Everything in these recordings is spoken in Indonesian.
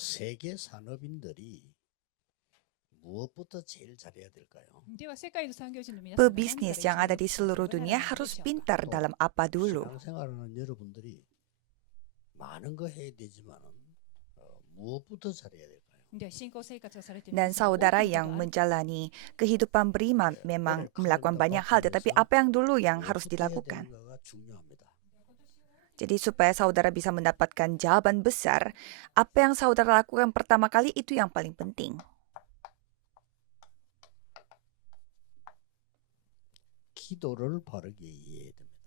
세계 산업인들이 무엇부터 제일 잘해야 될까요? では世界の産業人の皆さんが何から Pebisnis yang ada di seluruh dunia harus pintar dalam apa dulu. 신앙생활하는 여러분들이 많은 거 해야 되지만은 무엇부터 잘해야 될까요? では信仰生活をされている Dan 皆さん saudara 多くのこと yang がある menjalani kehidupan beriman memang melakukan banyak hal, tetapi apa yang dulu yang harus 무엇부터 해야 dilakukan? 되는가가 중요합니다. Jadi supaya saudara bisa mendapatkan jawaban besar, apa yang saudara lakukan pertama kali itu yang paling penting. 기도를 바르게 이해해야 됩니다.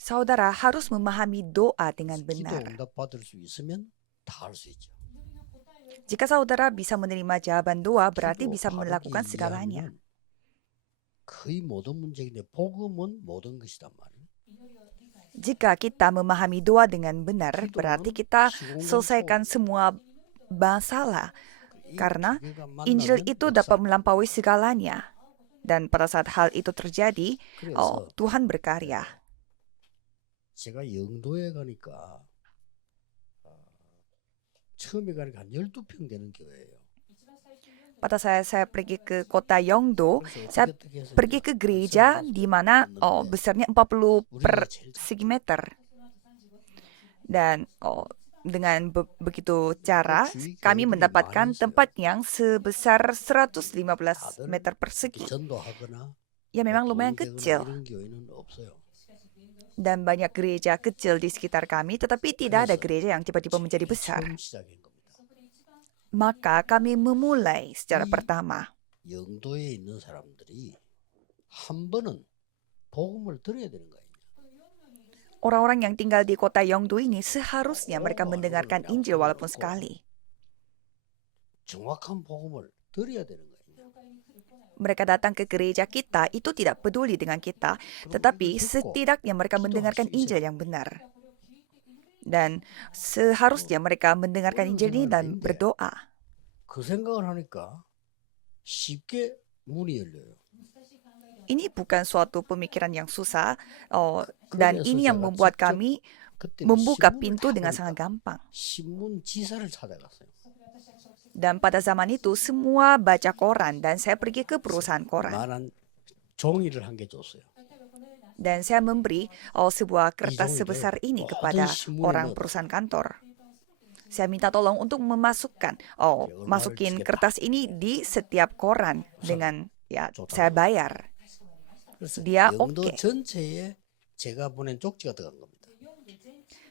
Saudara harus memahami doa dengan 기도 benar. 응답 받을 수 있으면 다 할 수 있죠. Jika saudara bisa menerima jawaban doa, berarti 기도 bisa 바르게 melakukan segalanya. 이해하면 거의 모든 문제인데 복음은 모든 것이단 말이에요. Jika kita memahami doa dengan benar, berarti kita selesaikan semua masalah. Karena Injil itu dapat melampaui segalanya. Dan pada saat hal itu terjadi, Tuhan berkarya. 제가 영도에 가니까 처음에 가니까 한 12평 되는 교회예요. Pada saya pergi ke kota Yeongdo, 그래서 saya 어떻게 해서 pergi ke gereja di mana besarnya 40 per 우리가 제일 segi meter. Dan dengan begitu cara, kami mendapatkan tempat yang sebesar 115 meter persegi. 전도하거나 Ya memang lumayan 도움되거나 kecil. 이런 교회는 없어요. Dan banyak gereja kecil di sekitar kami, tetapi tidak ada gereja yang tiba-tiba menjadi besar. 처음 시작인 겁니다. Maka kami memulai secara pertama. 영도에 있는 사람들이 한 번은 복음을 들어야 되는 거예요. Orang-orang yang tinggal di kota Yeongdo ini seharusnya mereka mendengarkan Injil walaupun sekali. 정확한 복음을 들어야 되는 거예요. Mereka datang ke gereja kita itu tidak peduli dengan kita, tetapi setidaknya mereka mendengarkan Injil yang benar. Dan seharusnya mereka mendengarkan Injil ini dan berdoa. 그 생각을 하니까 쉽게 문이 열려요. Ini bukan suatu pemikiran yang susah, dan ini yang membuat kami membuka pintu dengan sangat gampang. 신문 지사를 찾아갔어요. Dan pada zaman itu semua baca koran dan saya pergi ke perusahaan koran. 만한 종이를 한 개 줬어요. Dan saya memberi sebuah kertas sebesar ini kepada orang perusahaan kantor. Saya minta tolong untuk masukin kertas ini di setiap koran dengan saya bayar. 그래서 Dia 영도 oke. 전체에 제가 보낸 쪽지가 들어간 겁니다.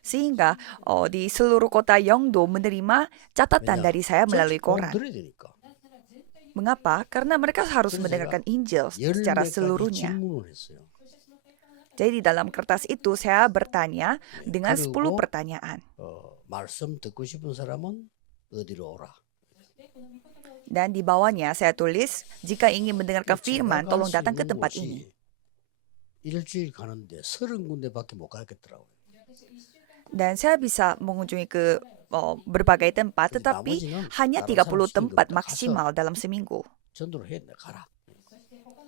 Sehingga di seluruh kota Yeongdo menerima catatan dari saya melalui koran. 들어야 되니까. Mengapa? Karena mereka harus mendengarkan Injil secara 14가지 seluruhnya. 질문을 했어요. Jadi di dalam kertas itu saya bertanya dengan 10 그리고 pertanyaan. 말씀 듣고 싶은 사람은 어디로 오라. Dan di bawahnya saya tulis, jika ingin mendengarkan firman, tolong datang ke tempat ini. 일주일 가는데 30군데밖에 못 가겠더라고요. Dan saya bisa mengunjungi ke berbagai tempat, tetapi hanya 30 tempat maksimal dalam seminggu. 전도를 해, 가라.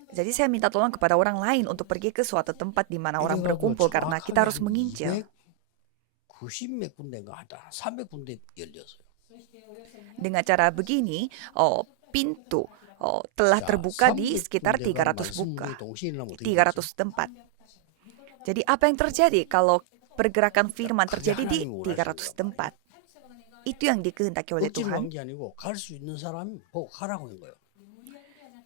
Jadi saya minta tolong kepada orang lain untuk pergi ke suatu tempat di mana orang berkumpul karena kita harus menginjil. 90몇 군데인가 하다 300군데 열렸어요. Dengan cara begini, pintu telah terbuka di sekitar 300 tempat. Jadi apa yang terjadi kalau pergerakan firman terjadi di 300 tempat? Itu yang dikehendaki oleh 억지로 Tuhan. 한 게 아니고 갈 수 있는 사람이 보고 가라고 하는 거예요.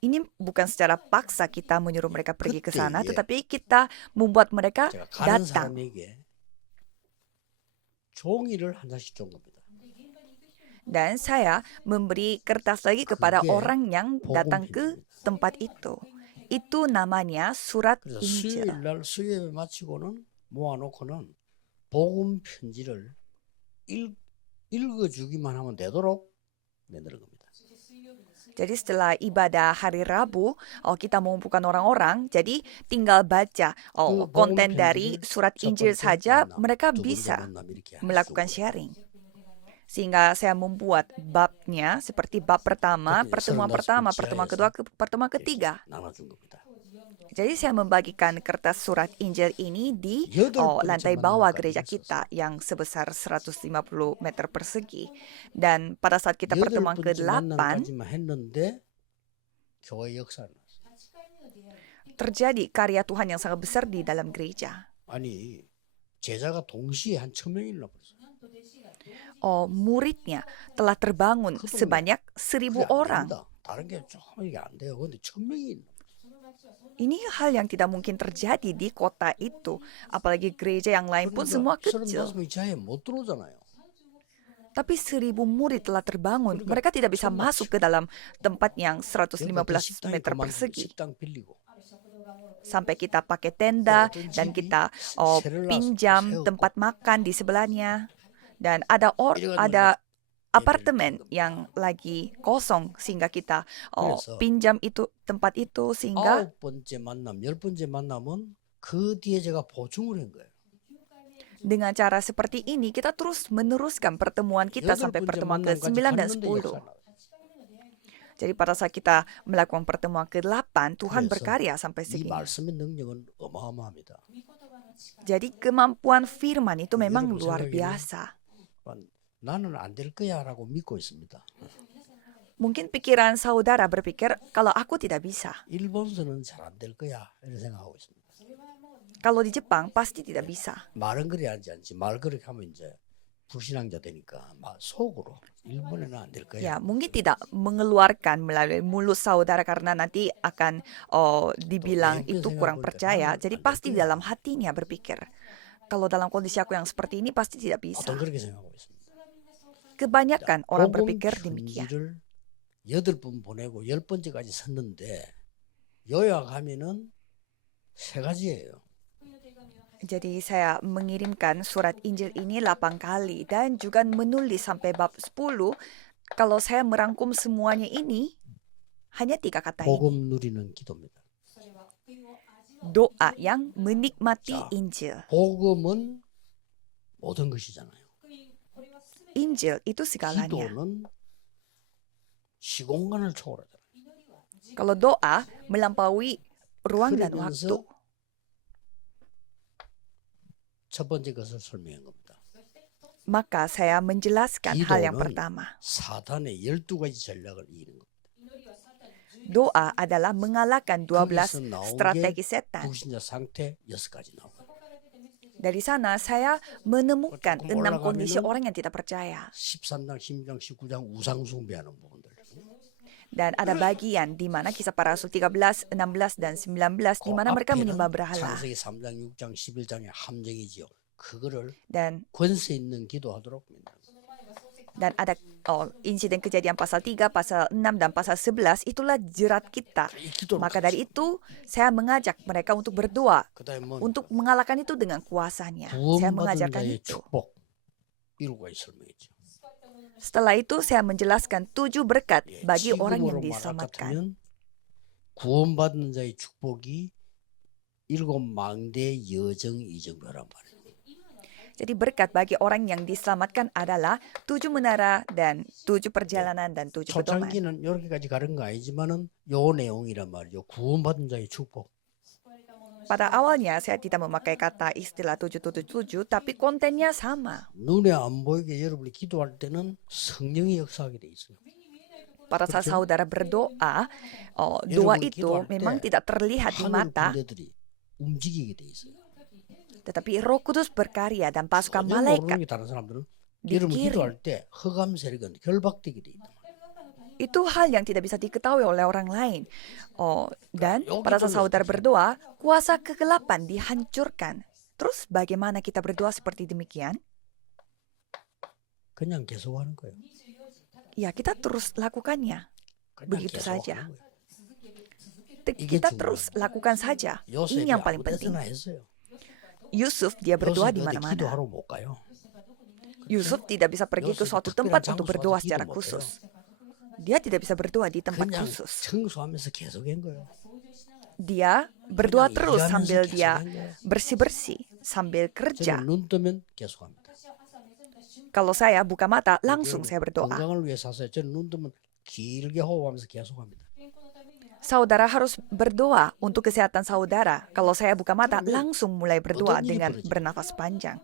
Ini bukan secara paksa kita menyuruh mereka pergi ke sana, tetapi kita membuat mereka 제가 가는 datang. 사람에게 종이를 한 장씩 준 겁니다. Dan saya memberi kertas lagi kepada 그게 orang yang datang ke tempat itu. Itu namanya surat 그래서 Injil. 수요일 날 수요예배 마치고는 모아놓고는 복음 편지를 읽어주기만 하면 되도록 만드는 겁니다. Jadi setelah ibadah hari Rabu, kita mengumpulkan orang-orang, jadi tinggal baca konten dari surat Injil saja, mereka bisa melakukan sharing. Sehingga saya membuat babnya seperti bab pertama, pertemuan pertama, pertemuan kedua, pertemuan ketiga. 나눠준 겁니다. Jadi saya membagikan kertas surat Injil ini di 여덟 번째 lantai bawah 만남까지 gereja 있었어요. kita yang sebesar 150 meter persegi. Dan pada saat kita 여덟 pertemuan 번째 ke-8, 만남까지만 했는데 교회 역사를 났어요. terjadi karya Tuhan yang sangat besar di dalam gereja. 아니 제자가 동시에 한 1,000명이나 벌었어요. Muridnya telah terbangun sebanyak 1.000 orang. 다른 게 좀 이게 안 돼요. 근데 1,000명이 Ini hal yang tidak mungkin terjadi di kota itu. Apalagi gereja yang lain pun semua kecil. 35명 이하에 못 들어오잖아요. Tapi 1.000 murid telah terbangun. Mereka tidak bisa masuk ke dalam tempat yang 115 meter persegi. 식당 빌리고 Sampai kita pakai tenda dan kita pinjam tempat makan di sebelahnya. Dan ada apartemen yang lagi kosong sehingga kita pinjam itu tempat itu sehingga 9번째 만남, 10번째 만남은 그 뒤에 제가 보충을 한 거예요. dengan cara seperti ini kita terus meneruskan pertemuan kita sampai pertemuan ke-9 dan 10. Jadi pada saat kita melakukan pertemuan ke-8, Tuhan berkarya sampai 이 segini. 말씀의 능력은 어마어마합니다. Jadi kemampuan firman itu memang luar biasa. 나는 안 될 거야라고 믿고 있습니다. Mungkin pikiran saudara berpikir kalau aku tidak bisa. 일본서는 잘 안 될 거야 이렇게 생각하고 있습니다. Kalau di Jepang pasti tidak bisa. 말은 그리 하지 않지. 말 그렇게 하면 이제 불신앙자 되니까 막 속으로 일본에는 안 될 거야. Ya, mungkin tidak mengeluarkan melalui mulut saudara karena nanti akan dibilang itu kurang percaya. Jadi pasti dalam hatinya berpikir, kalau dalam kondisi aku yang seperti ini pasti tidak bisa. 어떤 그렇게 생각하고 있습니다. Kebanyakan orang berpikir demikian. 편지를 8번 보내고 10번째까지 썼는데 요약하면은 3가지예요. Jadi saya mengirimkan 수rat Injil ini 8 kali dan juga menulis sampai bab 10. Kalau saya merangkum semuanya ini hanya 3 kata ini. 복음 누리는 기도입니다. Doa yang menikmati 자, Injil. 복음은 모든 것이잖아요. Injil itu segalanya. 기도는 시공간을 초월하잖아요. Kalau doa melampaui ruang dan 그러면서 waktu. 첫 번째 것을 설명한 겁니다. Maka saya menjelaskan hal yang 기도는 pertama. 사탄의 12가지 전략을 이기는 겁니다. Doa adalah mengalahkan 12 거기서 나온 strategi 게 setan. 불신자 상태 6가지 나와요. Dari sana saya menemukan 조금 6 kondisi 올라가면은 orang yang tidak percaya. 13장, 16장, 19장 우상 숭배하는 부분들. Dan ada bagian di mana kisah para rasul 13, 16, dan 19 di mana mereka menyembah berhala. 창세기 3장, 6장, 11장의 함정이지요. 그거를 Dan 권세 있는 기도하도록 ada insiden kejadian pasal 3, pasal 6, dan pasal 11 itulah jerat kita. 이 기도를 Maka dari itu saya mengajak mereka untuk berdoa. 그다음에 뭐 Untuk mengalahkan itu dengan kuasanya. Saya 구원받은 mengajarkan 자의 itu. 축복 7가지 설명했죠. Setelah itu saya menjelaskan 7 berkat bagi orang 지금으로 yang 말할 것 diselamatkan. 같으면 구원받은 자의 축복이 7 망대의 여정 이정표란 말이에요. Jadi berkat bagi orang yang diselamatkan adalah 7 menara dan 7 perjalanan dan 7 pedoman. 초창기는 이렇게까지 가는 거 아니지만은 요 내용이란 말이죠. 구원받은 자의 축복. Pada awalnya saya tidak memakai kata istilah 777, tapi kontennya sama. 눈에 안 보이게 여러분이 기도할 때는 성령이 역사하게 돼 있어요. Pada saat 그렇죠? saudara berdoa, doa 여러분 itu 기도할 memang 때 tidak terlihat di 하늘 mata, 군대들이 움직이게 돼 있어요. tetapi Roh Kudus berkarya dan pasukan 전혀 모르는 malaikat 게 다른 사람들은 여러분 dikirim. 기도할 때 흑암 세력은 결박되게 돼 있다. Itu hal yang tidak bisa diketahui oleh orang lain. Dan pada saat saudara berdoa, kuasa kegelapan dihancurkan. Terus bagaimana kita berdoa seperti demikian? 그냥 계속 하는 거예요. Ya, kita terus lakukannya. 그냥 Begitu 계속 saja. 하는 거예요. Kita terus lakukan saja. 요셉이 Ini yang paling 아무 penting. 데서나 했어요. Yusuf dia berdoa 요셉이 di 어디 mana-mana. 기도하러 못 가요. Yusuf tidak bisa pergi ke Yusuf suatu 특별한 tempat untuk 장소 berdoa 가서 secara 기도 못 khusus. Dia tidak bisa berdoa di tempat 그냥 khusus. 청소하면서 계속 한 거예요. Dia berdoa 그냥 terus 일하면서 sambil 계속 dia 한 거예요. bersih-bersih, sambil kerja. 저는 눈 뜨면 계속합니다. Kalau saya buka mata, langsung saya berdoa. 건강을 위해 사세요. 저는 눈 뜨면 길게 호흡하면서 계속합니다. Saudara harus berdoa untuk kesehatan saudara. Kalau saya buka mata, langsung mulai berdoa 어떤 일이 dengan 벌어집니까? bernafas panjang.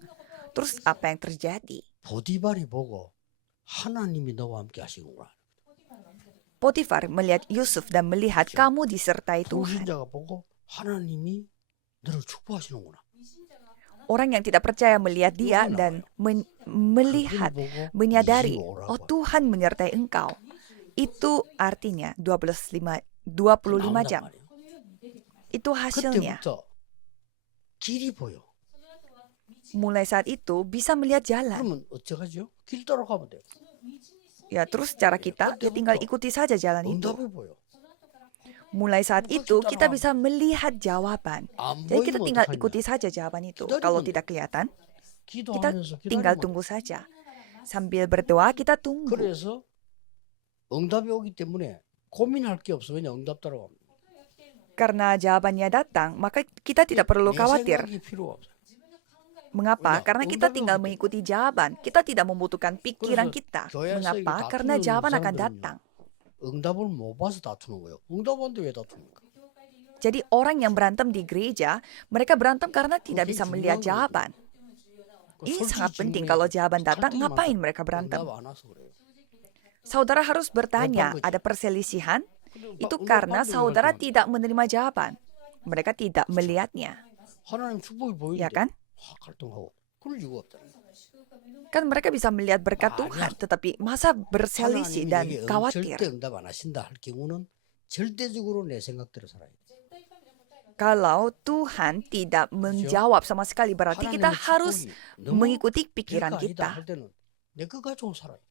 Terus apa yang terjadi? 보디발이 보고 하나님이 너와 함께 하시구나. Potifar melihat Yusuf dan melihat kamu disertai Tuhan. 불신자가 보고 하나님이 너를 축복하시는구나. Orang yang tidak percaya melihat dia dan melihat, menyadari, oh Tuhan menyertai engkau. Itu artinya 25 jam. Itu hasilnya. 그때부터 길이 보여. Mulai saat itu bisa melihat jalan. 그러면 어쩌하죠? 길 따라가면 돼요. Ya terus cara kita ya tinggal ikuti saja jalan itu. 응답이 보여. Mulai saat itu kita bisa melihat jawaban. 안 Jadi kita 보이면 tinggal 어떡하냐? ikuti saja jawaban itu. Kalau tidak kelihatan, kita 기도하면서 tinggal 기다리면 tunggu saja. Sambil berdoa kita tunggu. 그래서 응답이 오기 때문에 고민할 게 없어. 왜냐 응답 따라가면. Karena jawabannya datang, maka kita tidak perlu 내 khawatir. 생각이 필요가 없어. Mengapa? Udah, Karena kita undang tinggal dong. mengikuti jawaban. Kita tidak membutuhkan pikiran 그래서 kita. 교회에서 이게 Mengapa? Karena 다투는 jawaban akan 사람들은요. datang. 응답을 못 봐서 다투는 거예요. 응답하는데 왜 다투니까? Jadi orang yang berantem di gereja, mereka berantem karena tidak 그게 bisa 중요한 melihat 거거든요. jawaban. 그 Ini 솔직히 sangat penting 질문해. kalau jawaban datang, 갈등이 ngapain 많다. mereka berantem? 응답 안 와서 그래요. Saudara harus bertanya, 거지. ada perselisihan? 근데 Itu 응답 karena 받는 saudara 걸 할때 tidak menerima jawaban. Mereka tidak melihatnya, 하나님 축복이 보이는데 ya kan? 갈등하고 그럴 이유가 없잖아요. Kan mereka bisa melihat berkat Tuhan, tetapi masa berselisih 하나님이 dan 내게 khawatir. 절대 응답 안 하신다 할 경우는 절대적으로 내 생각대로 살아야 돼. Kalau Tuhan tidak menjawab sama sekali, berarti kita 하나님의 harus 축복이 너무 mengikuti pikiran 별거 아니다 kita, 할 때는 내 것 가지고 살아요.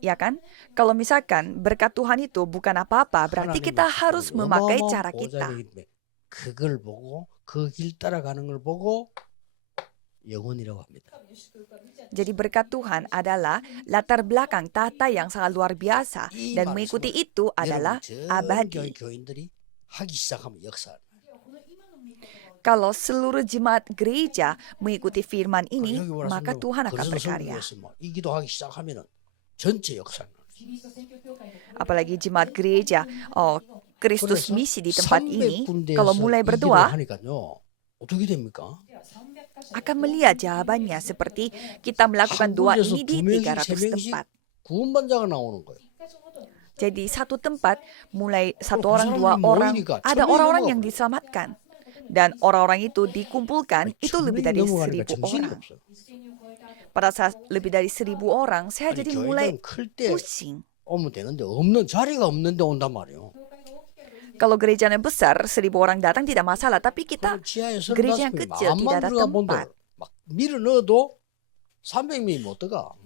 ya kan? Kalau misalkan berkat Tuhan itu bukan apa-apa, berarti 하나님의 kita harus 축복은 memakai 어마어마한 cara kita. 보좌이기 때문에 그걸 보고 그 길 따라가는 걸 보고 영혼이라고 합니다. Jadi berkat Tuhan adalah latar belakang tata yang sangat luar biasa, 이 dan 말씀을 mengikuti itu adalah 여러분 전 abadi. 교회 교인들이 하기 시작하면 역사. Kalau seluruh jemaat gereja mengikuti firman ini, 여기 maka 말씀대로 Tuhan akan 그리스도 berkarya. 성교에서 이 기도하기 시작하면은 전체 역사. Apalagi jemaat gereja, Kristus 그래서 misi di tempat ini, 300군데에서 kalau mulai berdoa, 하니까요. 어떻게 됩니까? akan melihat jawabannya seperti kita melakukan 한 doa 군데에서 ini di 2명씩 300 3명씩 tempat. 구원반자가 나오는 거예요. Jadi satu tempat, mulai satu 그 orang, 사람들이 dua orang, 모이니까 ada 1000명이 orang-orang yang 넘어가고. diselamatkan. Dan orang-orang itu dikumpulkan, itu lebih dari 1000 정신이 orang. 없어요. Pada saat lebih dari 1000 orang, saya 아니 jadi mulai 교회는 클때 pusing. 오면 되는데 없는 자리가 없는데 온단 말이에요. Kalau gerejanya besar, 1000 orang datang tidak masalah. Tapi kita 그걸 지하에 gereja yang 35명이 kecil tidak 마음만 ada 들어가 tempat. 본들 막 밀어 넣어도 300명이 못 들어가.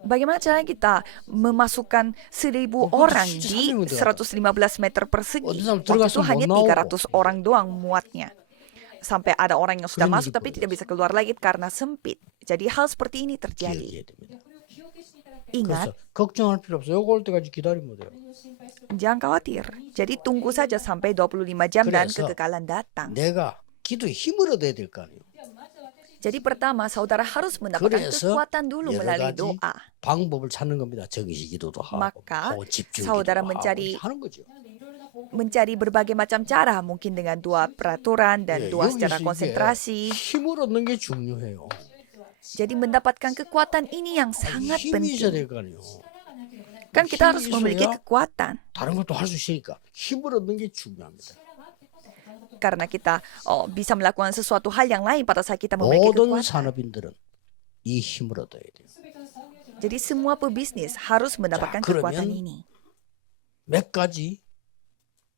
Bagaimana caranya kita memasukkan 1000 orang di 115 meter persegi? Waktu itu hanya 300 orang doang muatnya. Sampai ada orang yang sudah 그런 masuk 일이 tapi tidak bisa keluar lagi karena sempit. Jadi hal seperti ini terjadi. 기억해야 됩니다. Ingat, 그래서 걱정할 필요 없어요. 요거 올 때까지 기다리면 돼요. jangan khawatir. Jadi tunggu saja sampai 25 jam dan 그래서 kekekalan datang. 내가 기도에 힘을 얻어야 될 거 아니에요. Jadi pertama, saudara harus mendapatkan 그래서 kekuatan dulu 여러 melalui 가지 doa. 방법을 찾는 겁니다. 정시기도도 하고, Maka 혹은 집중기도도 saudara 하고 하는 거죠. mencari berbagai macam cara, mungkin dengan doa peraturan dan 예, doa secara 여기서 konsentrasi. 이게 힘을 얻는 게 중요해요. Jadi mendapatkan kekuatan ini yang sangat 힘이 있어야 penting. 될 거 아니에요. Kan kita harus 힘이 memiliki 있어야 kekuatan. 다른 것도 할 수 있으니까 힘을 얻는 게 중요합니다. Karena kita bisa melakukan sesuatu hal yang lain pada saat kita memiliki 모든 kekuatan. 산업인들은 이 힘을 얻어야 돼요. Jadi semua pebisnis harus mendapatkan 자, 그러면 kekuatan ini. 몇 가지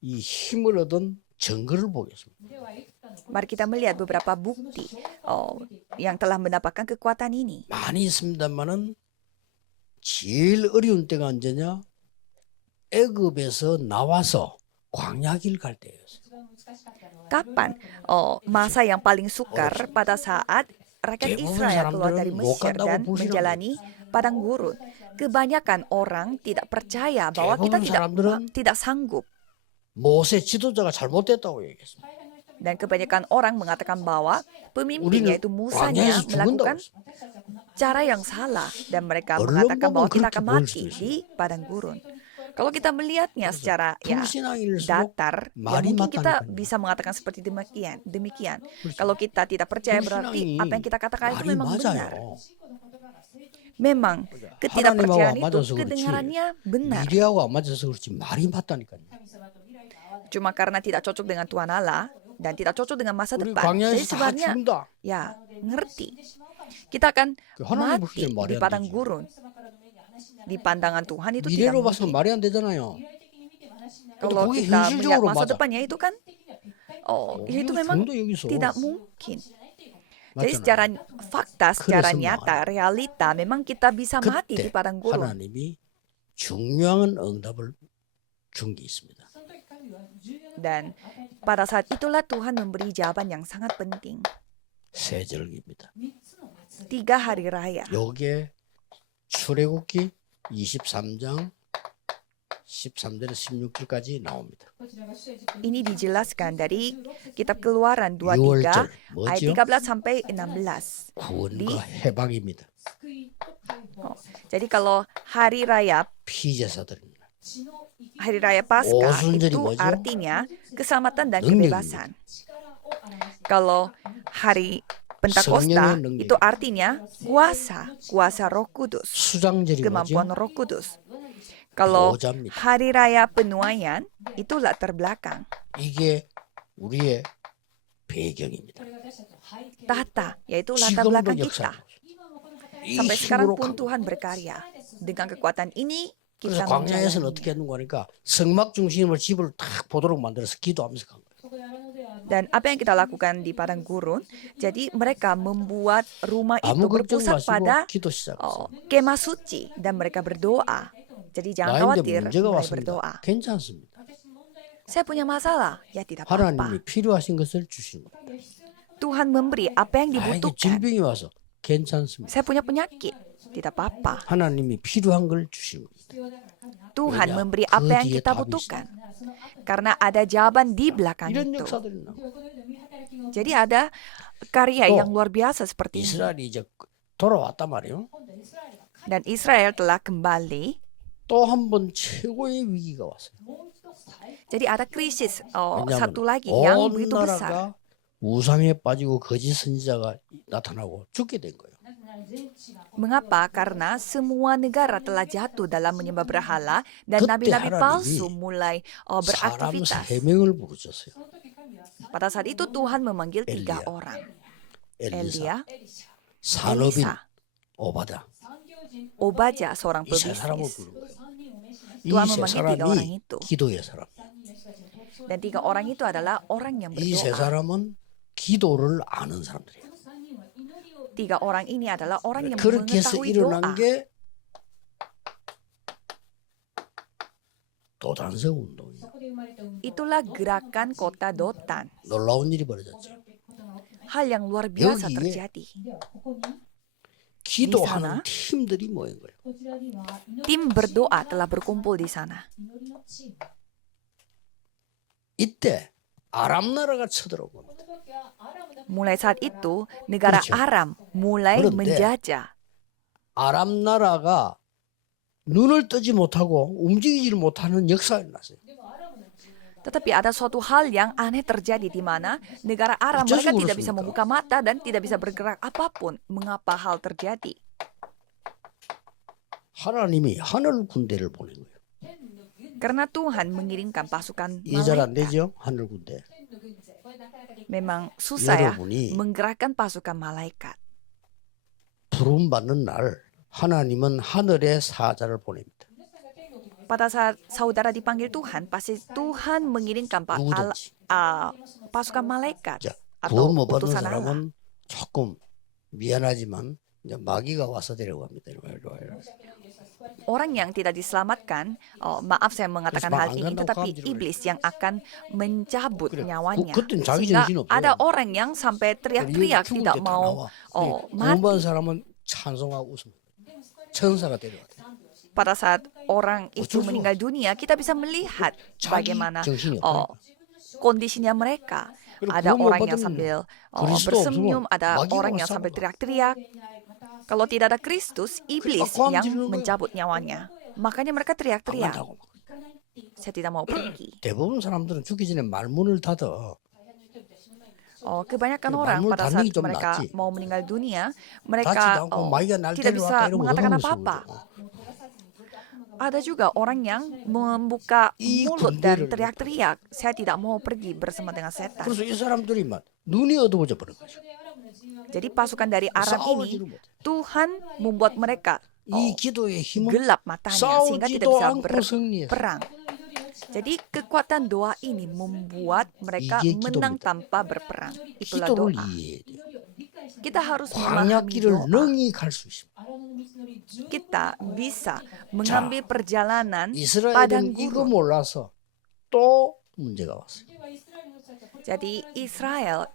이 힘을 얻은 증거를 보겠습니다. Mari kita melihat beberapa bukti yang telah mendapatkan kekuatan ini. 많이 있습니다만은 제일 어려운 때가 언제냐? 애굽에서 나와서 광야길 갈 때였어요. Kapan masa yang paling sukar pada saat rakyat 대부분 Israel keluar dari 사람들은 못 Mesir 간다고 dan 부시는 menjalani padang gurun. Kebanyakan orang tidak percaya bahwa kita 대부분 사람들은 tidak sanggup. 모세 지도자가 잘못됐다고 얘기했습니다. Dan kebanyakan orang mengatakan bahwa pemimpinnya 우리는 itu Musanya 광야에서 melakukan 죽는다고 cara yang salah dan mereka 얼른 mengatakan bahwa 보면 kita 그렇게 akan 보일 mati 수도 있어요. di padang gurun. Kalau kita melihatnya secara 불신앙일수록 datar, 말이 mungkin kita 맞다니까요. bisa mengatakan seperti demikian. Kalau kita tidak percaya berarti 불신앙이 apa yang kita katakan itu 말이 memang benar. 맞아요. Memang ketidakpercayaan 하나님하고 안 itu 맞아서 그렇지. kedengarannya benar. 미래하고 안 맞아서 그렇지 말이 맞다니까요. Cuma karena tidak cocok dengan Tuhan Allah dan tidak cocok dengan masa 우리 depan. Jadi 광야에서 다 sebenarnya 죽는다. ya ngerti. Kita akan 하나님 mati 보시기엔 말이 di 안 padang 되지. gurun. Di pandangan Tuhan itu tidak 미래로 봐서 mungkin. 말이 안 되잖아요. Kalau 거기 kita melihat 현실적으로 masa 맞아. depannya itu kan, itu 이거 memang 정도 여기서 tidak mungkin. Jadi 맞잖아요. secara fakta, secara 그래서 nyata, realita, memang kita bisa mati di 그때 padang gurun. 하나님이 중요한 응답을 준 게 있습니다. Dan pada saat itulah Tuhan memberi jawaban yang sangat penting. 세절기입니다. 3 hari raya. 요게 출애굽기 23장 13절에서 16절까지 나옵니다. Ini dijelaskan dari kitab Keluaran 6월절 23 ayat 뭐지요? 13 sampai 16. 구원과 해방입니다. Jadi kalau hari raya 피제사들입니다. hari raya Paskah 오순절이 itu 뭐죠? artinya keselamatan dan 능력입니다. kebebasan. Kalau hari Pentakosta 성령의 능력. itu artinya kuasa Roh Kudus, 수장절이 kemampuan 뭐죠? Roh Kudus. Kalau 보호자입니다. hari raya penuaian itu latar belakang, 이게 우리의 배경입니다. tahta yaitu latar 지금도 belakang 역사. kita. Sampai sekarang 힘으로 pun 강- Tuhan berkarya. Dengan kekuatan ini 그래서 kita 광야에서는 menjalani. 어떻게 하는 거니까 성막 중심으로 집을 딱 보도록 만들어서 기도하면서 간 거예요. Dan apa yang kita lakukan di padang gurun, jadi mereka membuat rumah itu 아무 걱정 berpusat 마시고 pada 기도 시작했어요. kemah suci dan mereka berdoa. Jadi jangan 나인데 khawatir, 문제가 mulai 왔습니다. berdoa. 괜찮습니다. Saya punya masalah, ya tidak apa-apa. 하나님이 필요하신 것을 주시는 겁니다. Tuhan memberi apa yang 아, 이게 dibutuhkan. 질병이 와서 괜찮습니다. Saya punya penyakit, tidak apa-apa. 하나님이 필요한 걸 주시는 겁니다. Tuhan 왜냐? memberi 그 apa yang 뒤에 kita 답이 butuhkan. Karena ada jawaban di belakang 이런 itu. 역사들이 나와요. Jadi ada karya 또 yang luar biasa seperti ini. 이스라엘이 이제 돌아왔단 말이에요. Dan Israel telah kembali. 또 한 번 최고의 위기가 왔어요. Jadi ada krisis 왜냐하면 satu lagi yang 온 begitu besar. 나라가 우상에 빠지고 거짓 선지자가 나타나고 죽게 된 거예요. Mengapa? Karena semua negara telah jatuh dalam menyembah berhala dan 그때 nabi-nabi 하나님이 palsu mulai 사람 beraktivitas. 3명을 부르셨어요. Pada saat itu Tuhan memanggil 3 Elia. orang. 엘리사, Elia, 산업인, Elisa, 오바다. Obaja seorang 이 세 사람을 pebisnis. 부른 거예요. Tuhan 이 세 memanggil 3 orang 사람이 itu. 기도의 사람. Dan 3 orang itu adalah orang yang 이 세 berdoa. 사람은 기도를 아는 사람들이에요. 3 orang ini adalah orang yang 그렇게 해서 mengetahui 일어난 doa. 게 도단성 운동이에요. Itulah gerakan kota Dotan. 놀라운 일이 벌어졌죠. Hal yang luar biasa 여기에 terjadi. 기도하는 sana, 팀들이 모인 거예요. Tim berdoa telah berkumpul di sana. 이때 아람 나라가 쳐들어온 겁니다. Mulai saat itu, negara 그렇죠. Aram mulai 그런데 menjajah. 아람 나라가 눈을 뜨지 못하고 움직이지를 못하는 역사가 일어났어요. Tetapi ada suatu hal yang aneh terjadi di mana negara Aram 어째서 mereka tidak bisa 그렇습니까? membuka mata dan tidak bisa bergerak apapun. Mengapa hal terjadi? 하나님이 하늘 군대를 보낸 거예요. Karena Tuhan mengirimkan pasukan 이해 잘 안 malaikat. 되죠? 하늘 군대. Memang susah ya 여러분이 menggerakkan pasukan malaikat. 부름 받는 날 하나님은 하늘의 사자를 보냅니다. Pada saat saudara dipanggil Tuhan, pasti Tuhan mengirimkan 누구든지. pasukan malaikat 자, atau 구원 못 받은 utusan Allah. 사람은 조금 미안하지만 이제 마귀가 와서 데려갑니다. 이리 와. Orang yang tidak diselamatkan, maaf saya mengatakan Terus hal bangga ini, dong tetapi kamu, iblis yang akan mencabut 그래, nyawanya. 그때는 자기 Sehingga 정신 없어요. ada orang yang sampai teriak-teriak 죽을 tidak 때다 mau 나와. mati. 구원 받은 사람은 찬송하고 웃습니다. 천사가 데려왔다. Pada saat orang itu 어쩔 수가 meninggal dunia, kita bisa melihat 자기 bagaimana 정신이 oh, 없으니까. kondisinya mereka. 그리고 Ada 구원 못 orang yang 받은 sambil 그리스도 bersenyum, 없으면 ada 마귀가 orang yang 와서 sampai 잡아가. teriak-teriak. Kalau tidak ada Kristus, iblis 꽉 yang 찌르는 거예요. mencabut nyawanya. Makanya mereka teriak-teriak. 안 간다고. saya tidak mau pergi. 대부분 사람들은 죽기 전에 말문을 닫아. Kebanyakan 그 orang 말문을 pada 닫는 saat 게 좀 mereka 낫지. mau meninggal dunia, 닫지도 mereka 않고 마귀가 날 tidak bisa 데려왔다 이러면 mengatakan 얼마나 apa-apa. 무서워. Ada juga orang yang membuka 이 mulut dan 군대를 teriak-teriak, saya tidak mau pergi bersama dengan setan. 그래서 이 사람들이 막 눈이 어두워져 버린 거죠. Jadi pasukan dari Aram ini, 싸우지를 못해. Tuhan membuat mereka 이 기도의 힘은 gelap matanya sehingga tidak 싸우지도 bisa 않고 승리했어. berperang. Jadi kekuatan doa ini membuat mereka 이게 menang 기도입니다. tanpa berperang. Itulah 기도를 doa. 이해해야 돼요. Kita harus memahami 광야길을 doa. 능히 갈 수 있습니다. Kita bisa mengambil perjalanan 이스라엘은 padang 이거 gurun. 몰라서 또 문제가 왔어요. Jadi Israel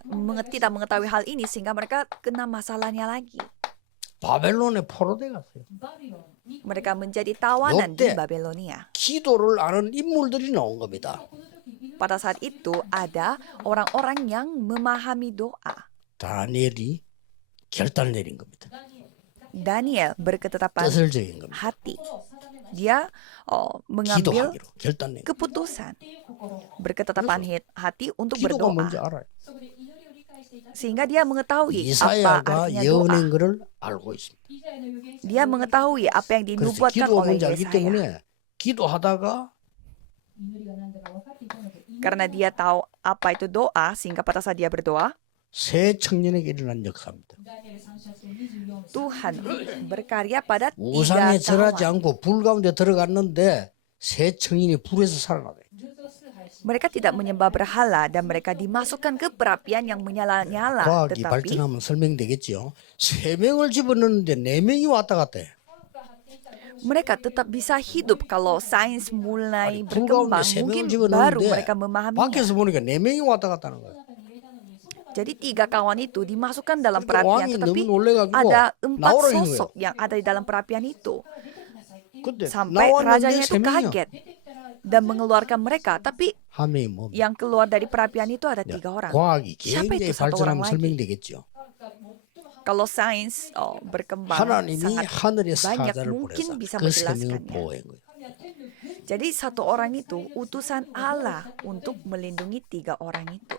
tidak mengetahui hal ini sehingga mereka kena masalahnya lagi. 바벨론에 포로돼 갔어요. Mereka menjadi tawanan di 역대 Babelonia. 기도를 아는 인물들이 나온 겁니다. Pada saat itu ada orang-orang yang memahami doa. 다니엘이 결단을 내린 겁니다. Daniel berketetapan 뜻을 정한 겁니다. hati. Dia mengambil 기도하기로 결단낸 겁니다. keputusan. Berketetapan hati untuk 기도가 뭔지 berdoa. 알아요. Sehingga dia mengetahui apa 이사야가 artinya doa. 예언한 것을 알고 있습니다. Dia mengetahui apa yang 그래서 dinubuatkan 기도가 oleh 뭔지 알기 Yesaya. 때문에 기도하다가 Karena dia tahu apa itu doa, sehingga pada saat dia berdoa, 새 청년에게 일어난 역사입니다. Tuhan berkarya pada 우상에 tiga 절하지 kawan. 않고 불 가운데 들어갔는데 새 청년이 불에서 살아나요. Mereka tidak menyembah berhala dan mereka dimasukkan ke perapian yang menyala-nyala. 과학이 Tetapi 발전하면 설명되겠죠. 세 명을 집어넣는데 네 명이 왔다 갔다 해. mereka tetap bisa hidup kalau sains mulai 아니, 불 가운데 berkembang. 세 Mungkin 명을 baru 집어넣는데 mereka memahaminya. 밖에서 보니까 네 명이 왔다 갔다 하는 거야. Jadi tiga kawan itu dimasukkan dalam 그러니까 perapian, 왕이 tetapi 너무 놀래가지고 ada 4 나오라 이런 거예요. sosok yang ada di dalam perapian itu. 근데 Sampai 나왔는데 rajanya itu 세 명이야. kaget dan mengeluarkan mereka. Tapi 한 명이 뭐? yang keluar dari perapian itu ada 3 orang. 과학이 Siapa 굉장히 itu satu orang 발전하면 lagi? 설명되겠죠. Kalau sains berkembang 하나님이 sangat 하늘의 banyak, 사자를 mungkin 보내서 bisa 그 세 명을 menjelaskannya. 보호한 거예요. Jadi 1 orang itu utusan Allah untuk melindungi 3 orang itu.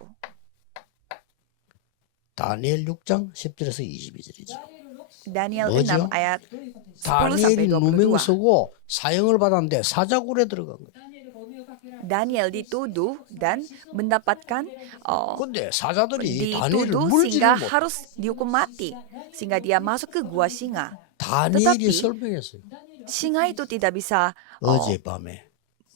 다니엘 6장 10절에서 22절이죠. Daniel 뭐죠? 6 ayat 10 sampai 다니엘이 22. 누명을 쓰고 사형을 받았는데 사자굴에 들어간 거예요. Daniel dituduh dan mendapatkan 근데 사자들이 다니엘을 dituduh 물지를 sehingga 못. harus dihukum mati, sehingga dia masuk ke gua singa. 다니엘이 Tetapi 설명했어요. Singa itu tidak bisa 어젯밤에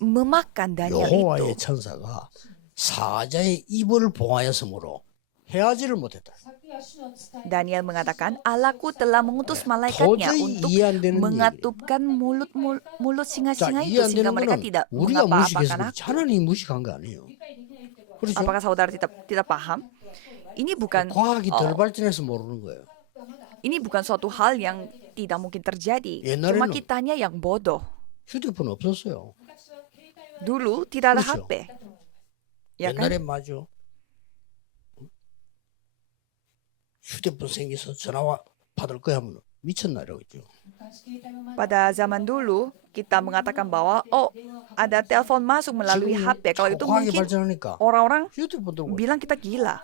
memakan Daniel itu. 여호와의 천사가 사자의 입을 봉하였으므로 헤아지를 못했다. Daniel mengatakan, Allahku telah mengutus malaikatnya 도저히 untuk 이해 안 되는 얘기예요. mengatupkan mulut 자, singa-singa 이해 itu 안 sehing가 되는 mereka 거는 tidak 우리가 mengapa-apakan 무식해서 aku. 그렇지 하나님이 무식한 거 아니에요. 그렇죠? Apakah saudara tidak paham? Ini bukan 과학이 덜 발전해서 모르는 거예요. ini bukan suatu hal yang tidak mungkin terjadi. Cuma 옛날에는 kitanya yang bodoh. 휴대폰 없었어요. Dulu tidak ada 그렇죠. HP. Ya kan? 옛날에 맞아. 휴대폰 생겨서 전화 받을 거야 하면 미쳤나 이러겠죠. Pada zaman dulu kita mengatakan bahwa ada telepon masuk melalui HP. Kalau itu 과학이 mungkin 발전하니까 orang-orang 휴대폰 들고 bilang kita gila.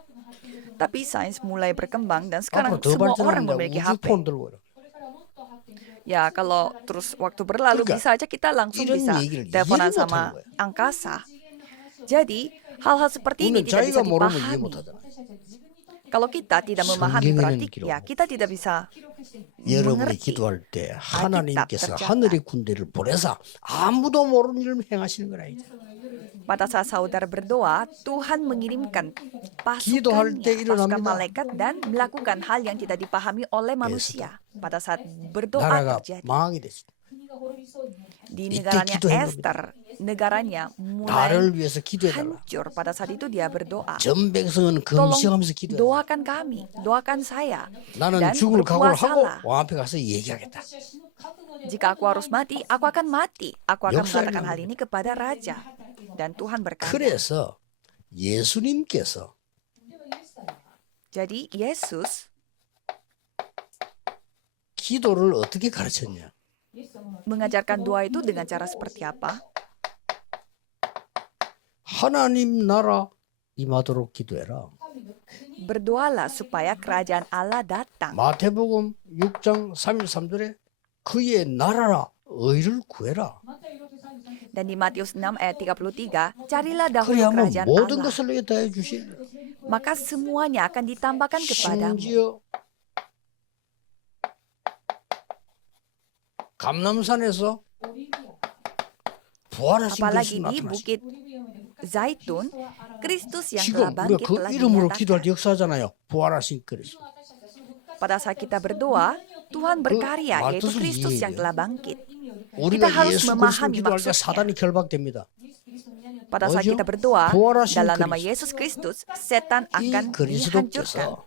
Tapi sains mulai berkembang dan sekarang 앞으로 더 semua orang 발전하는데 memiliki HP. 우주폰 들고 이래. Ya kalau terus waktu berlalu 그러니까 bisa aja kita langsung 이런 bisa 얘기를 teleponan 이해를 sama 못하는 거야. angkasa. Jadi hal-hal seperti ini 우리는 tidak bisa 자기가 모르면 이해 dipahami. 못하잖아. Kalau kita tidak memahami 성경에는 berarti 기록 ya kita tidak bisa 여러분이 mengerti. 기도할 때 알겠다, 하나님께서 들었다. 하늘의 군대를 보내서 아무도 모르는 일을 행하시는 거라 이제. Pada saat saudara berdoa, Tuhan mengirimkan 기도할 때 pasukan 일어납니다. malaikat dan melakukan hal yang tidak dipahami oleh manusia. Pada saat berdoa 나라가 terjadi. 망하게 됐어. Di 이때 negaranya 기도한 Esther, negaranya mulai 나를 위해서 기도해달라. hancur. Pada saat itu dia berdoa. 전 백성은 Tolong 금식하면서 기도해. doakan kami, doakan saya. 나는 Dan 죽을 각오를 하고 berpuasalah. 왕 앞에 가서 얘기하겠다. Jika aku harus mati, aku akan mati. Aku akan 역사를 mengatakan hal 남깁니다. ini kepada raja. Dan Tuhan berkata. 그래서 예수님께서 Jadi Yesus 기도를 어떻게 가르쳤냐? mengajarkan doa itu dengan cara seperti apa? 하나님 나라 임하도록 기도해라. Berdoalah supaya kerajaan Allah datang. 마태복음 6장 33절에 그의 나라라 의를 구해라. Dan di Matius 6 ayat 33, carilah dahulu 그리하면 kerajaan 모든 Allah, 것을 너희에 더해 주시리라. maka semuanya akan ditambahkan kepadamu. 심지어 감람산에서 부활하신 Apalagi 그리스도 di 나타나시고 Bukit Zaitun, Kristus yang 지금 telah 우리가 bangkit 그 telah 이름으로 기도할 dinyatakan. 때 역사하잖아요. 부활하신 그리스도. Pada saat kita berdoa, Tuhan berkarya, yaitu 말뜻을 Kristus yang 이해해요. telah bangkit. 우리가 harus 예수 그리스도 memahami 기도할 때 maksudnya. 사단이 결박됩니다. Pada saat 뭐죠? kita berdoa, 부활하신 dalam nama 그리스도. Yesus Kristus, setan 이 akan dihancurkan. 그리스도께서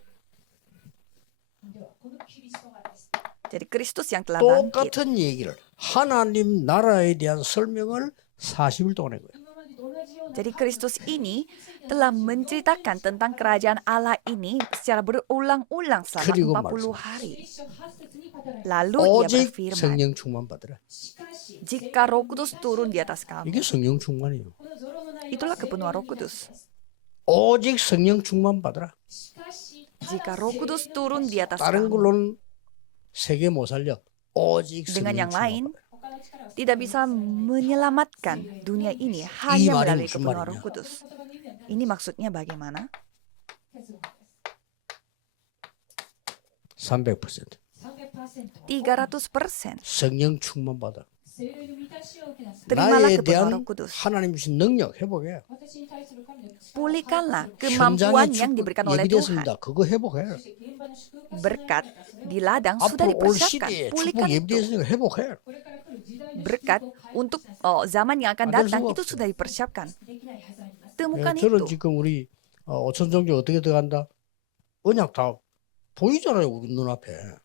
Jadi Kristus yang telah bangkit. 똑같은 얘기를 하나님 나라에 대한 설명을 40일 동안 한 거예요. Jadi Kristus ini telah menceritakan tentang kerajaan Allah ini secara berulang-ulang 그리고 selama 40 hari. Lalu ia 오직 berfirman, 성령 충만 받으라. jika Roh Kudus turun di atas kamu. 이게 성령 충만이에요. Itulah kepenuhan Roh Kudus. 오직 성령 충만 받으라. Jika Roh Kudus turun di atas 다른 kamu, 걸로는 세계 못 살려. 오직 dengan 성령 yang lain 충만 받으라. tidak bisa menyelamatkan dunia ini 이 hanya 말이 melalui 무슨 kepenuhan 말이냐? Roh Kudus. Ini maksudnya bagaimana? 300%. 300%. 성령 충만 받아. Terimalah 나에 kepenuhan 대한 Roh Kudus. 하나님 주신 능력 회복해. Pulihkanlah kemampuan 현장의 yang 축복 diberikan oleh Tuhan. 예비됐습니다. 그거 회복해. Berkat di ladang sudah 앞으로 올 dipersiapkan. 시대에 Pulihkan 축복 itu. 예비됐으니까 회복해. Berkat untuk zaman yang akan Ada datang semua. itu sudah dipersiapkan. Temukan 저는 itu. 지금 우리 오천 종교 어떻게 들어간다? 언약 다 보이잖아요, 우리 눈앞에.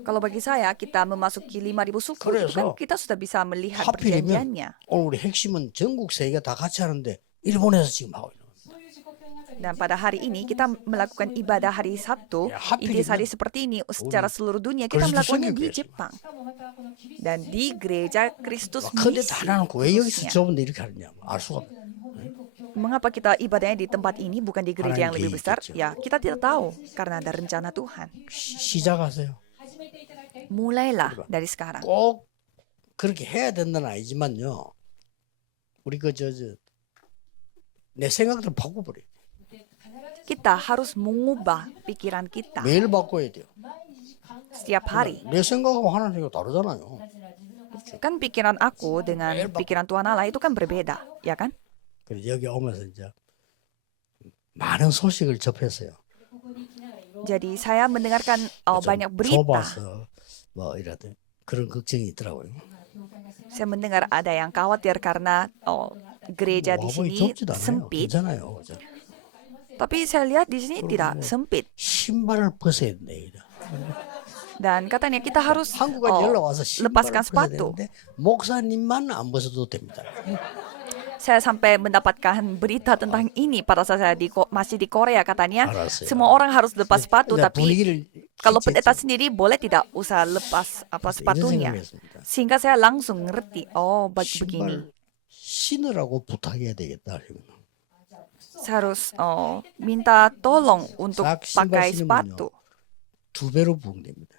Kalau bagi saya, kita memasuki 5.000 suku, itu kan 그래서 kita sudah bisa melihat 하필이면 perjanjiannya. 오늘 우리 핵심은 전국 세계가 다 같이 하는데 일본에서 지금 하고 있는 거예요. Dan pada hari ini kita melakukan ibadah hari Sabtu, Ya, hampir intisari ini. seperti ini secara seluruh dunia kita Kristus melakukannya di 성경교회지만. Jepang. Dan di gereja Kristus 근데 Misi. 다 나놓고 왜 여기서 khususnya. 좁은데 이렇게 하느냐 알 수가 없어요. Mengapa kita ibadahnya di tempat ini bukan di gereja yang 하나님 lebih besar? 계획이겠죠. Ya, kita tidak tahu karena ada rencana Tuhan. 시작하세요. Mulailah dari sekarang. 꼭 그렇게 해야 된다는 아니지만요. 우리 내 생각들 바꿔버려. Kita harus mengubah pikiran kita 매일 바꿔야 돼요. setiap hari. 내 생각하고 하나님 생각 다르잖아요. Kan pikiran aku dengan pikiran Tuhan Allah itu kan berbeda, ya kan? 그래서 여기 오면서 이제 많은 소식을 접했어요. Jadi saya mendengarkan banyak berita. 좁아서 뭐 이라든 그런 걱정이 있더라고요. Saya mendengar ada yang khawatir karena gereja di 와보기 sini 좁지도 않아요. sempit. 괜찮아요. 그죠? Tapi saya lihat di sini tidak sempit. 신발을 벗어야 돼. Dan katanya kita harus 한국까지 연락 와서 lepaskan 신발을 벗어야 sepatu. 되는데 목사님만 안 벗어도 됩니다. Saya sampai mendapatkan berita tentang ini pada saat saya masih di Korea katanya 알았어요. semua orang harus lepas sepatu 그러니까 tapi 분위기를 kalau 키쳤지. pendeta sendiri boleh tidak usah lepas 이런 sepatunya. 생각을 했습니다. Sehingga saya langsung ngerti, oh begini. 신발 신으라고 부탁해야 되겠다. Saya harus minta tolong untuk 싹 신발 pakai 신으면요. sepatu. 2배로 부흥됩니다.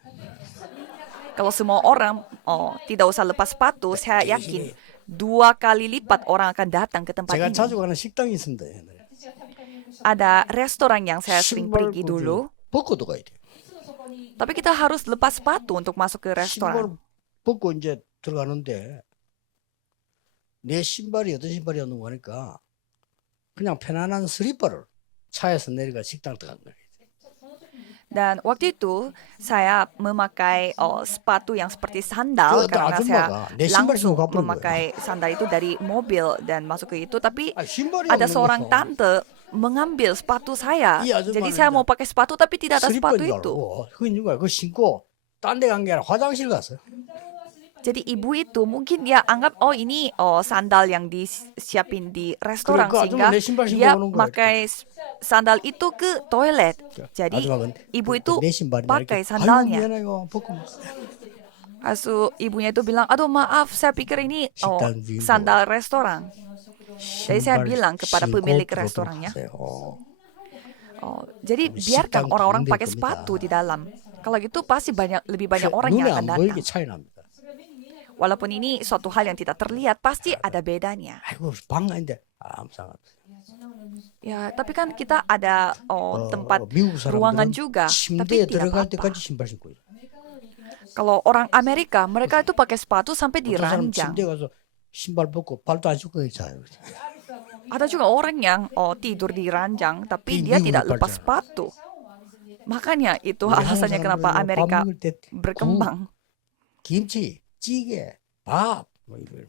Kalau semua orang tidak usah lepas sepatu, saya yakin 2 kali lipat orang akan datang ke tempat 제가 ini. 자주 가는 식당이 있습니다. Ada restoran yang saya sering 신발 pergi dulu, 벗고도 가야 돼요. tapi kita harus lepas sepatu untuk masuk ke 신발 restoran. 벗고 이제 들어가는데 내 신발이 어떤 신발이었는가 하니까 그냥 편안한 슬리퍼를 차에서 내려가 식당 들어간 거예요. Dan waktu itu saya memakai sepatu yang seperti sandal 그 karena saya 아줌마가 내 신발 신고 langsung 가버린 거예요. memakai sandal itu dari mobil dan masuk ke itu. Tapi 아, 신발이 ada 없는 seorang 거죠. tante mengambil sepatu saya. 이 아줌마는 Jadi saya mau pakai sepatu tapi tidak ada sepatu 슬리퍼인 줄 itu. 알고 그거 있는 거야. 그거 신고 딴 데 간 게 아니라 화장실 갔어요. Jadi ibu itu mungkin dia anggap ini sandal yang disiapin di restoran 그러니까 sehingga 아줌마 내 신발 신고 dia 오는 거야. pakai sandal itu ke toilet. Jadi 아줌마는 ibu itu 내 신발이 pakai 아유 sandalnya. 미안해요. 벗고 Asu ibunya itu bilang, aduh maaf, saya pikir ini 식당 주인도 sandal restoran. Jadi saya 신발 bilang kepada 신고 pemilik 들어오도록 restorannya, 하세요. jadi 식당 biarkan orang-orang 경비될 pakai 겁니다. sepatu di dalam. Kalau gitu pasti lebih banyak orang yang 눈에 akan 안 datang. 보이게 차이 납니다. Walaupun ini suatu hal yang tidak terlihat, pasti ada bedanya. 아이고 방 아닌데 아무 상관없어요. Ya, tapi kan kita ada tempat 미국 ruangan 사람들은 juga, 침대에 tapi tidak 들어갈 apa-apa. 때까지 신발 신고 있어요. Kalau orang Amerika, mereka itu pakai sepatu sampai di 어떤 사람 ranjang. 침대 가서 신발 벗고 발도 안 씻고 자요. Ada juga orang yang tidur di ranjang, tapi Di dia minggu tidak depan lepas sana. sepatu. Makanya itu 우리 한국 alasannya kenapa 사람들은 밥 Amerika 먹을 때 berkembang. 김치, 찌개, 밥 뭐 이거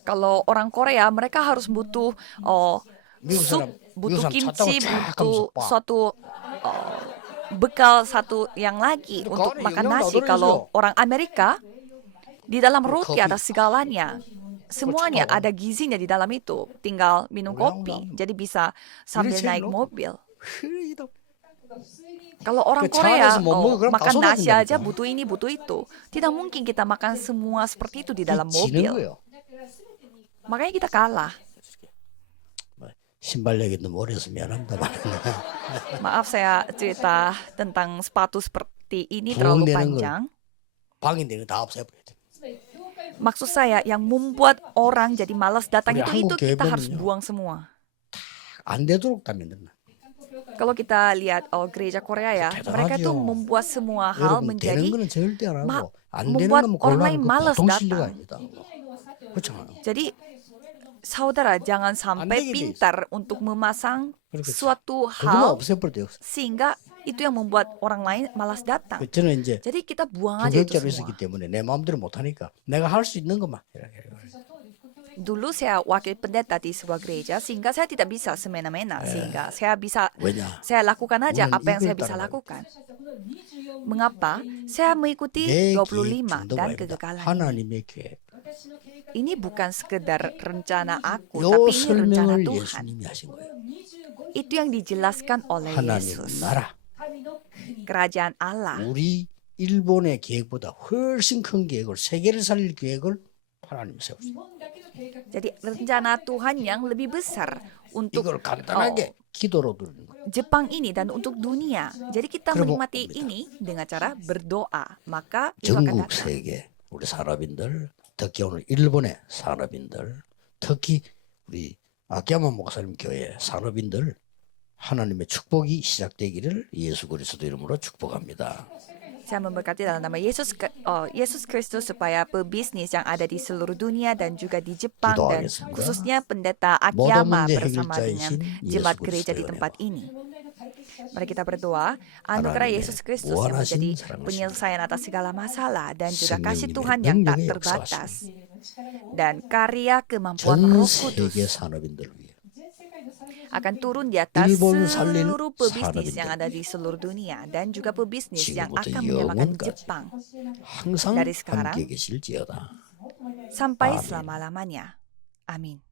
Kalau orang Korea, mereka harus butuh 미국 sup, 사람 butuh 미국 사람 차 타고 kimchi, 쫙 butuh 가면서 밥. suatu bekal satu yang lagi Itu untuk kawan makan yang nasi. nggak Kalau ada orang Amerika, di dalam Itu roti kopi. ada segalanya. Semuanya tahu. ada gizinya di dalam itu. Tinggal minum Ulang, kopi. ulang. Jadi bisa sambil Ini naik celok. mobil. 흐리다. Kalau orang 차 Korea 안에서 못 먹어, 그럼 다 makan nasi 쏟아진다니까. aja butuh ini, butuh itu. Tidak mungkin kita makan semua seperti itu di dalam 지는 mobil. 거예요. Makanya kita kalah. 신발 얘기 너무 오래 해서 미안합니다. Maaf saya cerita tentang sepatu seperti ini 부엌 terlalu 내는 걸 panjang. 방인데 이거 다 없애버려야 돼. Maksud saya yang membuat orang jadi malas datang 우리 itu 한국 kita harus 교회는요. buang semua. 안 되도록 다 만든다. Kalau kita lihat gereja Korea ya, mereka itu 대단하죠. membuat semua hal 여러분 되는 menjadi 거는 절대 안 마- 하고 안 되는 membuat 거면 orang lain 곤란한 거 malas 보통 실례가 datang. 아닙니다. 그렇잖아요. Jadi saudara jangan sampai 되게 돼 pintar untuk memasang 그렇겠죠. suatu 그거만 hal 없애버려야 돼요. sehingga itu yang membuat orang lain malas datang. 저는 이제 Jadi kita buang aja itu 부격자로 semua. 있었기 때문에 내 마음대로 못하니까 내가 할 수 있는 것만 이렇게. Dulu saya wakil pendeta di sebuah gereja sehingga saya tidak bisa semena-mena sehingga 왜냐? saya lakukan aja 우리는 apa yang saya 이걸 bisa 따라가야 lakukan. Mengapa? Saya mengikuti 내 25 계획 정도가 dan 아닙니다. kegagalan. 하나님의 계획. Ini bukan sekedar rencana aku, 요 tapi ini rencana 설명을 Tuhan. 예수님이 하신 거예요. Itu yang dijelaskan oleh 하나님 Yesus. 나라. Kerajaan Allah. 우리 일본의 계획보다 훨씬 큰 계획을 세계를 살릴 계획을 하나님 세웠어요. Jadi rencana Tuhan yang lebih besar untuk 이걸 간단하게 기도로 누리는 거예요. Jepang ini dan untuk dunia. Jadi kita 그럼 menikmati 봅니다. ini dengan cara berdoa. Maka itu akan 전국 datang. 세계 우리 산업인들, 특히 오늘 일본의 산업인들, 특히 우리 아키야마 목사님 교회 산업인들 하나님의 축복이 시작되기를 예수 그리스도 이름으로 축복합니다. Saya memberkati dalam nama Yesus Kristus supaya pebisnis yang ada di seluruh dunia dan juga di Jepang dan 기도하겠습니다. khususnya pendeta 모든 Akiyama 문제 bersama dengan 해결자이신 jemaat 예수 gereja di 그리스도의 tempat 은혜와 ini. Mari kita berdoa, anugerah 하나님의 Yesus Kristus yang 무한하신 menjadi 사랑하심, penyelesaian atas segala masalah dan juga kasih 성령님의 Tuhan yang tak 능력의 terbatas 역사하심, dan karya kemampuan 전 Roh 세계 Kudus 산업인들을 위해 akan turun di atas 일본 살릴 seluruh pebisnis yang 산업인들 ada di seluruh dunia dan juga pebisnis yang 지금부터 akan menyelamatkan 영원까지 Jepang 항상 dari sekarang 함께 계실지어다. sampai 아멘. selama-lamanya. Amin.